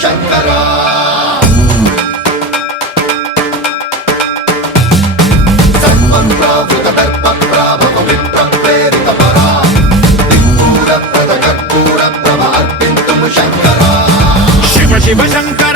శంకరా సర్వప్రావృత దర్ప ప్రాభవ విప్ర ప్రేరిత పరా దిక్పూర ప్రద కర్పూర ప్రభ అర్పింతుము శంకరా శివ శివ శంకర